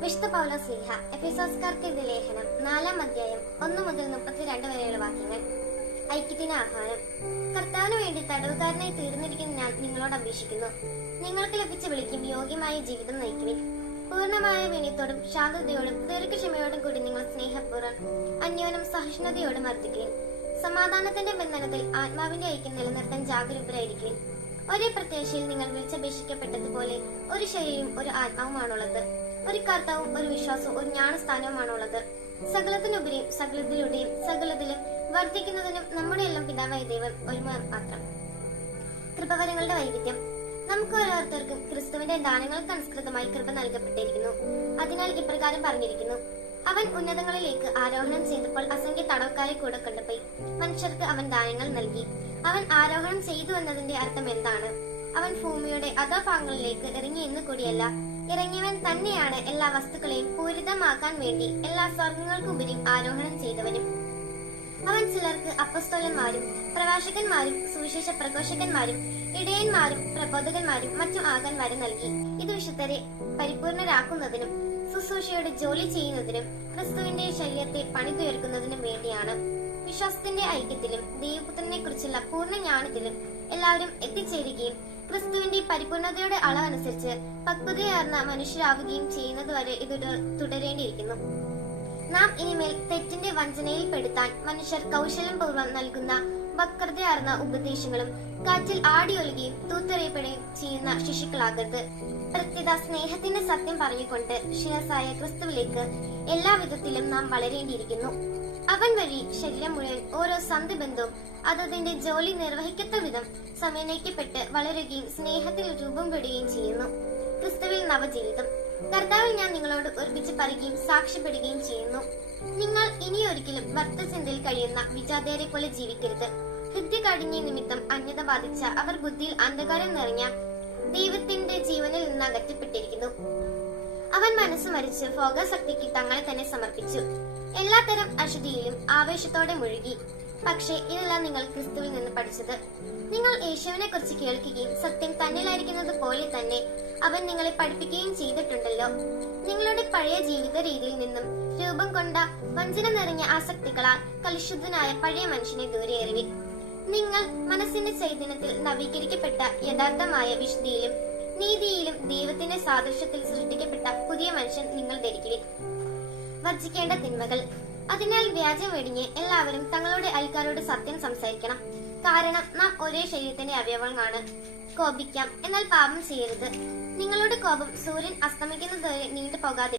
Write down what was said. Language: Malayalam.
വിശുദ്ധ പൗലോസ്ലീഹ എഫെസോസ്കാർക്ക് എഴുതിയ ലേഖനം 4-ാം അധ്യായം 1 മുതൽ 32 വരെയുള്ള വാക്യങ്ങൾ. ഐക്യത്തിന് ആഹ്വാനം. കർത്താവിന് വേണ്ടി തടവുകാരനായി തീർന്നിരിക്കുന്ന ഞാൻ നിങ്ങളോട് അപേക്ഷിക്കുന്നു. നിങ്ങൾക്ക് ലഭിച്ച വിളിക്കും യോഗ്യമായ ജീവിതം നയിക്കുവിൻ. പൂർണ്ണമായ വിനയത്തോടും ശാന്തതയോടും ദീർഘക്ഷമയോടും കൂടി നിങ്ങൾ സ്നേഹപൂർവ്വം അന്യോന്യം സഹിഷ്ണുതയോടും വർദ്ധിക്കുവിൻ. സമാധാനത്തിന്റെ ബന്ധനത്തിൽ ആത്മാവിന്റെ ഐക്യം നിലനിർത്താൻ ജാഗരൂകരായിരിക്കുവിൻ. ഒരേ പ്രത്യാശയിൽ നിങ്ങൾ വിളിച്ചപേക്ഷിക്കപ്പെട്ടതുപോലെ ഒരു ശരീരവും ഒരു ആത്മാവുമാണുള്ളത്. ഒരു കർത്താവും ഒരു വിശ്വാസവും ഒരു ജ്ഞാനസ്ഥാനവുമാണുള്ളത്. സകലത്തിനുപരിയും സകലത്തിലൂടെയും സകലത്തിലും വർദ്ധിക്കുന്നതിനും നമ്മുടെ എല്ലാം പിതാവായ ദൈവം ഒരുവൻ മാത്രം. കൃപവരങ്ങളുടെ വൈവിധ്യം. നമുക്ക് ഓരോരുത്തർക്കും ക്രിസ്തുവിന്റെ ദാനങ്ങൾക്ക് അനുസൃതമായി കൃപ നൽകപ്പെട്ടിരിക്കുന്നു. അതിനാൽ ഇപ്രകാരം പറഞ്ഞിരിക്കുന്നു: അവൻ ഉന്നതങ്ങളിലേക്ക് ആരോഹണം ചെയ്തപ്പോൾ അസംഖ്യ തടവക്കാരെ കൂടെ കൊണ്ടുപോയി. മനുഷ്യർക്ക് അവൻ ദാനങ്ങൾ നൽകി. അവൻ ആരോഹണം ചെയ്തു എന്നതിന്റെ അർത്ഥം എന്താണ്? അവൻ ഭൂമിയുടെ അധോഭാഗങ്ങളിലേക്ക് ഇറങ്ങി എന്ന് കൂടിയല്ല, ഇറങ്ങിയവൻ തന്നെയാണ് എല്ലാ വസ്തുക്കളെയും പൂരിതമാക്കാൻ വേണ്ടി എല്ലാ സ്വർഗങ്ങൾക്കുപരി ആരോഹണം ചെയ്തവനും. അവൻ ചിലർക്ക് അപ്പസ്തോലന്മാരും പ്രവാചകന്മാരും സുവിശേഷ പ്രഘോഷകന്മാരും ഇടയന്മാരും പ്രബോധകന്മാരും മറ്റും ആകാൻ വരം നൽകി. ഇത് വിശുദ്ധരെ പരിപൂർണരാക്കുന്നതിനും ശുശ്രൂഷയുടെ ജോലി ചെയ്യുന്നതിനും ക്രിസ്തുവിന്റെ ശരീരത്തെ പണിതുയർക്കുന്നതിനും വേണ്ടിയാണ്. വിശ്വാസത്തിന്റെ ഐക്യത്തിലും ദൈവപുത്രനെ കുറിച്ചുള്ള പൂർണ്ണ ജ്ഞാനത്തിലും എല്ലാവരും എത്തിച്ചേരുകയും ക്രിസ്തുവിന്റെ പരിപൂർണതയുടെ അളവനുസരിച്ച് പക്വതയാർന്ന മനുഷ്യരാവുകയും ചെയ്യുന്നതുവരെ ഇത് തുടരേണ്ടിയിരിക്കുന്നു. നാം ഇനിമേൽ തെറ്റിന്റെ വഞ്ചനയിൽ പെടുത്താൻ മനുഷ്യർ കൗശലം പൂർവ്വം നൽകുന്ന വക്രതയാർന്ന ഉപദേശങ്ങളും കാറ്റിൽ ആടിയൊലുകയും തൂത്തെറിയപ്പെടുകയും ചെയ്യുന്ന ശിശുക്കളാകരുത്. പ്രത്യേക സ്നേഹത്തിന്റെ സത്യം പറഞ്ഞുകൊണ്ട് ശിരസായ ക്രിസ്തുവിലേക്ക് എല്ലാവിധത്തിലും നാം വളരേണ്ടിയിരിക്കുന്നു. അവൻ വഴി ശരീരം മുഴുവൻ ഓരോ സന്ധിബന്ധവും അതതിന്റെ ജോലി നിർവഹിക്കത്ത വിധം സമന്വയിക്കപ്പെട്ട് വളരുകയും സ്നേഹത്തിൽ രൂപം പെടുകയും ചെയ്യുന്നു. ക്രിസ്തുവിൽ നവജീവിതം. കർത്താവിൽ ഞാൻ നിങ്ങളോട് ഉറപ്പിച്ച് പറയുകയും സാക്ഷ്യപ്പെടുകയും ചെയ്യുന്നു: നിങ്ങൾ ഇനിയൊരിക്കലും ഭക്തചിന്തയിൽ കഴിയുന്ന വിജാതയരെ പോലെ ജീവിക്കരുത്. ഹൃദ്യകാഠിന്യ നിമിത്തം അന്യത ബാധിച്ച അവർ ബുദ്ധിയിൽ അന്ധകാരം നിറഞ്ഞ ദൈവത്തിന്റെ ജീവനിൽ നിന്ന് അകറ്റപ്പെട്ടിരിക്കുന്നു. അവൻ മനസ്സ് മരിച്ച് ഭോഗാസക്തിക്ക് തങ്ങളെ തന്നെ സമർപ്പിച്ചു. എല്ലാത്തരം അശുദ്ധിയിലും ആവേശത്തോടെ മുഴുകി. പക്ഷേ ഇതെല്ലാം നിങ്ങൾ ക്രിസ്തുവിൽ നിന്ന് പഠിച്ചത്. നിങ്ങൾ യേശുവിനെ കുറിച്ച് കേൾക്കുകയും സത്യം തന്നിലായിരിക്കുന്നത് പോലെ തന്നെ അവൻ നിങ്ങളെ പഠിപ്പിക്കുകയും ചെയ്തിട്ടുണ്ടല്ലോ. നിങ്ങളുടെ പഴയ ജീവിത രീതിയിൽ നിന്നും രൂപം കൊണ്ട വഞ്ചന നിറഞ്ഞ ആസക്തികളാൽ കലുഷിതനായ പഴയ മനുഷ്യനെ ദൂരെ എറിവിൻ. നിങ്ങൾ മനസ്സിന്റെ ചൈതന്യത്തിൽ നവീകരിക്കപ്പെട്ട യഥാർത്ഥമായ വിശുദ്ധിയിലും നീതിയിലും ദൈവത്തിന്റെ സാദൃശ്യത്തിൽ സൃഷ്ടിക്കപ്പെട്ട പുതിയ മനുഷ്യൻ നിങ്ങൾ ധരിക്കുവിൻ. വർജിക്കേണ്ട തിന്മകൾ. അതിനാൽ വ്യാജം വെടിഞ്ഞ് എല്ലാവരും തങ്ങളുടെ അയൽക്കാരോട് സത്യം സംസാരിക്കണം. കാരണം നാം ഒരേ ശരീരത്തിന്റെ അവയവങ്ങളാണ്. കോപിക്കാം, എന്നാൽ പാപം ചെയ്യരുത്. നിങ്ങളുടെ കോപം സൂര്യൻ അസ്തമിക്കുന്നതുവരെ നീണ്ടു പോകാതെ